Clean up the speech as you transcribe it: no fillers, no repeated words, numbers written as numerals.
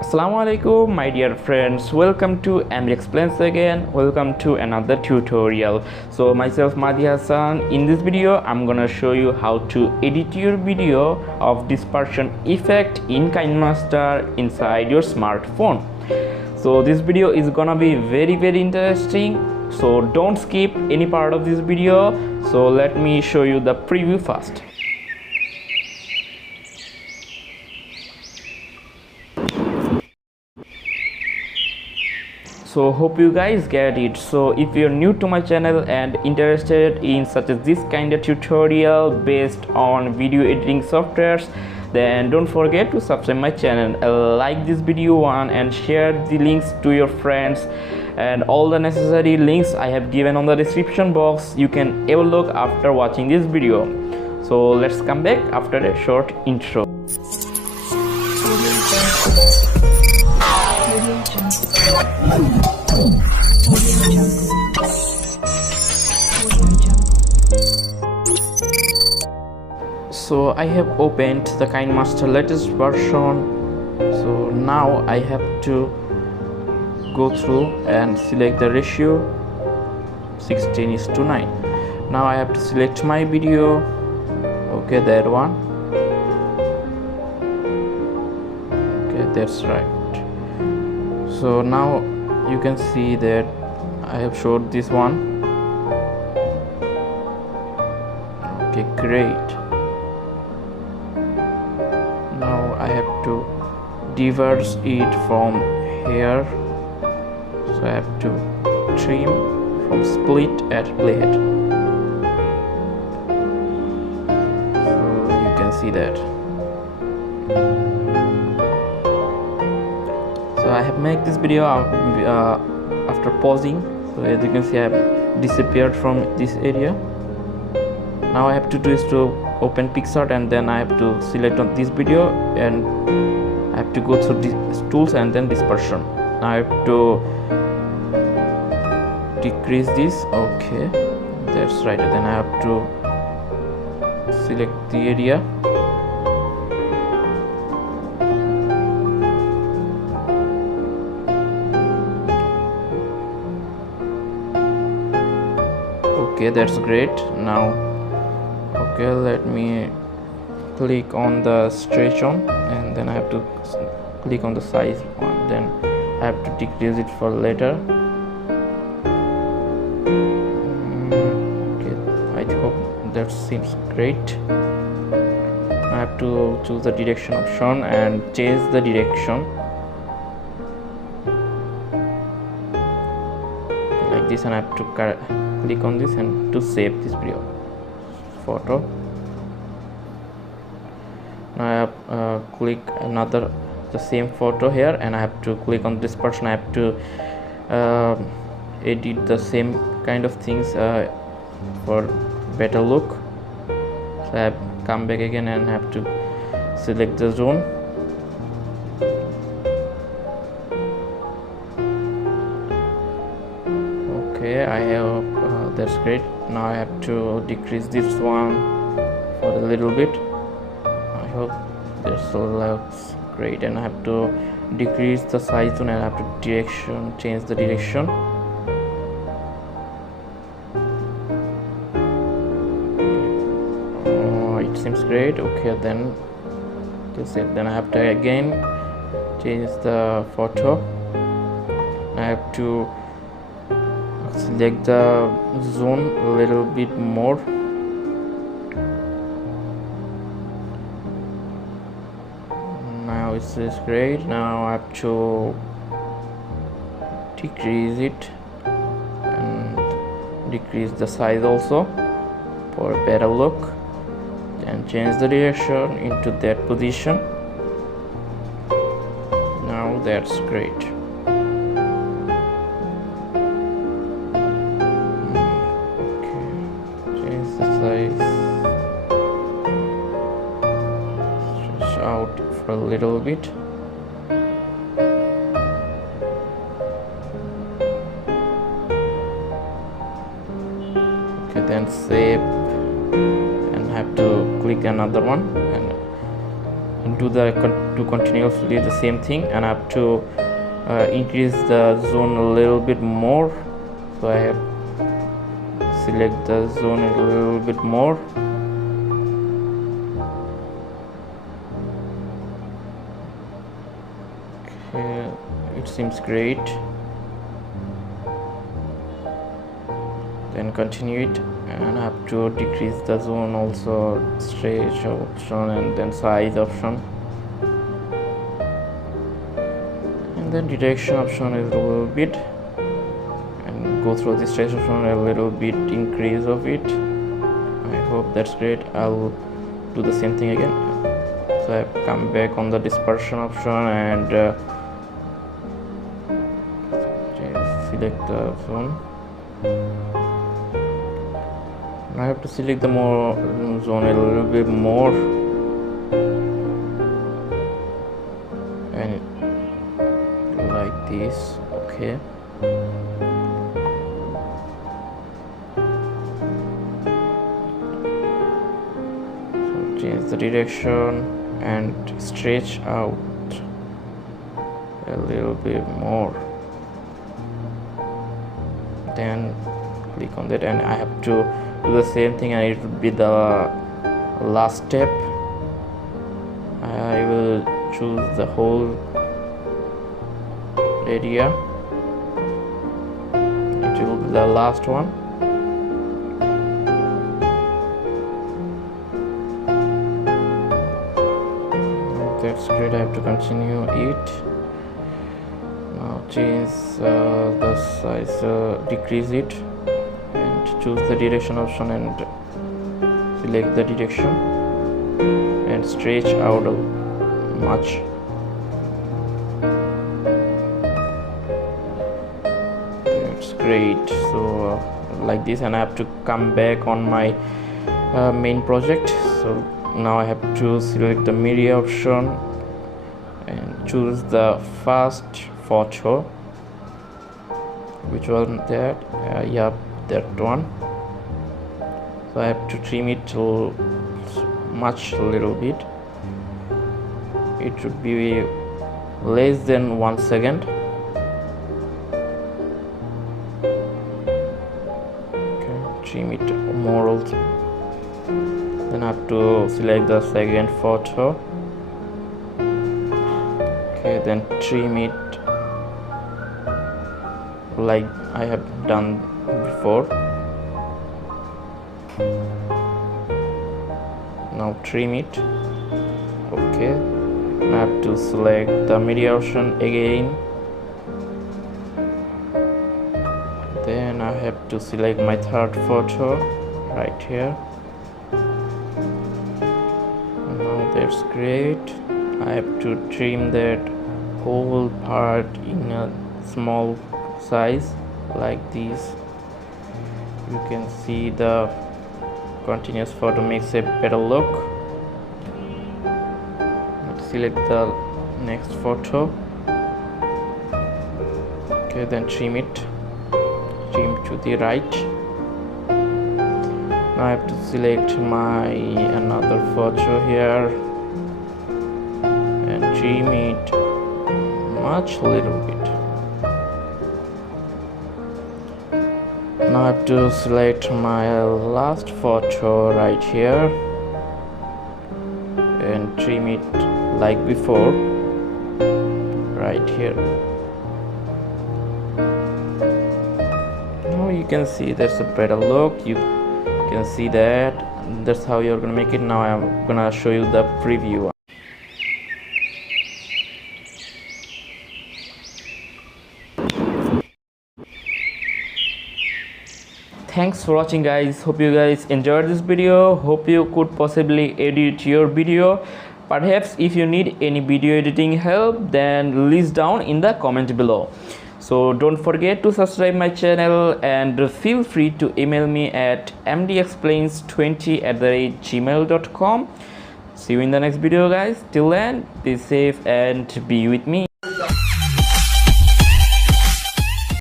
Assalamualaikum my dear friends, welcome to Amir Explains again. Welcome to another tutorial. So myself Madi Hassan. In this video I'm gonna show you how to edit your video of dispersion effect in Kinemaster inside your smartphone. So this video is gonna be very interesting, so don't skip any part of this video. So let me show you the preview first. So hope you guys get it. So if you're new to my channel and interested in such as this kind of tutorial based on video editing softwares, then don't forget to subscribe my channel, like this video one, and share the links to your friends, and all the necessary links I have given on the description box. You can have a look after watching this video. So let's come back after a short intro. So I have opened the Kinemaster latest version. So now I have to go through and select the ratio 16:9. Now I have to select my video. Okay, that one. Okay, that's right. So now you can see that I have showed this one. Okay, great. Now I have to diverge it from here, so I have to trim from split at playhead. So you can see that. So I have made this video after pausing. So as you can see, I have disappeared from this area. Now I have to do is to open Picsart, and then I have to select on this video, and I have to go through these tools and then dispersion. Now I have to decrease this. Okay, that's right. Then I have to select the area. Okay, that's great. Now okay, let me click on the stretch on, and then I have to click on the size one, then I have to decrease it for later. Okay, I hope that seems great. I have to choose the direction option and change the direction like this, and I have to click on this and to save this video photo. Now I have click another the same photo here, and I have to click on dispersion. I have to edit the same kind of things for better look. So I have come back again and have to select the zone. Okay, I have that's great. Now I have to decrease this one for a little bit. I hope this looks great, and I have to decrease the size and I have to change the direction. Oh, it seems great. Okay, then that's it. Then I have to again change the photo. I have to select the zone a little bit more. Now this is great. Now I have to decrease it and decrease the size also for a better look, and change the direction into that position. Now that's great. Out for a little bit. Okay, then save, and have to click another one and do to continuously the same thing, and I have to increase the zone a little bit more. So I have select the zone a little bit more. Okay, it seems great. Then continue it, and I have to decrease the zone also, stretch option and then size option, and then direction option is a little bit, and go through the stretch option a little bit, increase of it. I hope that's great. I'll do the same thing again. So I come back on the dispersion option and select the zone. I have to select the more zone a little bit more, and like this. Okay. So change the direction and stretch out a little bit more. Then click on that, and I have to do the same thing, and it would be the last step. I will choose the whole area. It will be the last one. That's great. I have to continue it. Now change the size, decrease it, choose the direction option and select the direction and stretch out much. That's great. So like this, and I have to come back on my main project. So now I have to select the media option and choose the first photo. Which one? That yeah, that one. So I have to trim it to much a little bit. It should be less than 1 second. Okay, trim it more also. Then I have to select the second photo. Okay, then trim it like I have done before. Now trim it. Okay, I have to select the media option again. Then I have to select my third photo right here. Now that's great. I have to trim that whole part in a small size like this. You can see the continuous photo makes a better look. Let's select the next photo. Okay, then trim it, trim to the right. Now I have to select my another photo here and trim it much little bit. Now I have to select my last photo right here and trim it like before right here. Now you can see there's a better look. You can see that's how you're gonna make it. Now I'm gonna show you the preview. Thanks for watching, guys. Hope you guys enjoyed this video. Hope you could possibly edit your video. Perhaps if you need any video editing help, then list down in the comment below. So don't forget to subscribe my channel and feel free to email me at mdexplains20@gmail.com. See you in the next video, guys. Till then, be safe and be with me.